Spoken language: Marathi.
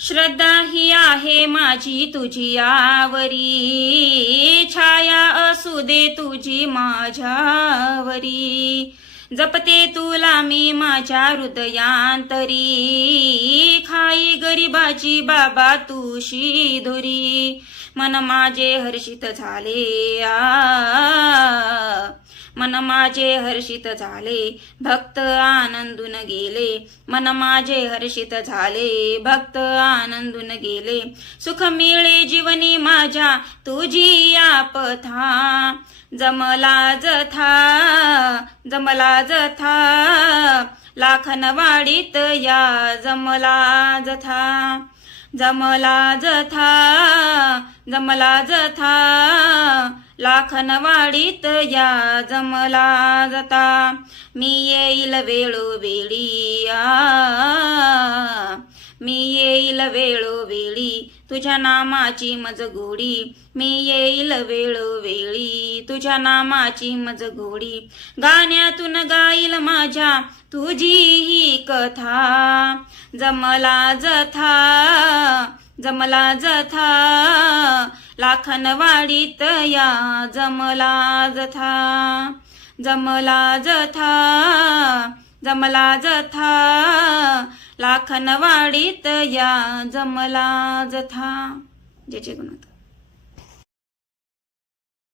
श्रद्धा ही आहे माझी तुझी आवरी, छाया असू दे तुझी माझ्यावरी. जपते तुला मी माझ्या हृदयांतरी, खाई गरिबाची बाबा तुशी धुरी. मन माझे हर्षित झाले मन माझे हर्षित झाले, भक्त आनंदून गेले. मन माझे हर्षित झाले, भक्त आनंदून गेले. सुख मिळे जीवनी माझ्या तुझी या पथा, जमला जथा जमला जथा. लाखनवाडीत या जमला जथा, जमला जथा जमला जथा. लाखनवाडीत या जमला जथा. मी येईल वेळोवेळी मी येईल वेळोवेळी, तुझ्या नामाची मजगोडी. मी येईल वेळोवेळी, तुझ्या नामाची मजगोडी. गाण्यातून गाईल माझ्या तुझी ही कथा, जमला जथा जमला जथा. लाखनवाडीत या जमला जथा, जमला जथा जमला जथा. लाखनवाडीत या जमला जथा. जय जय गुरुनाथ.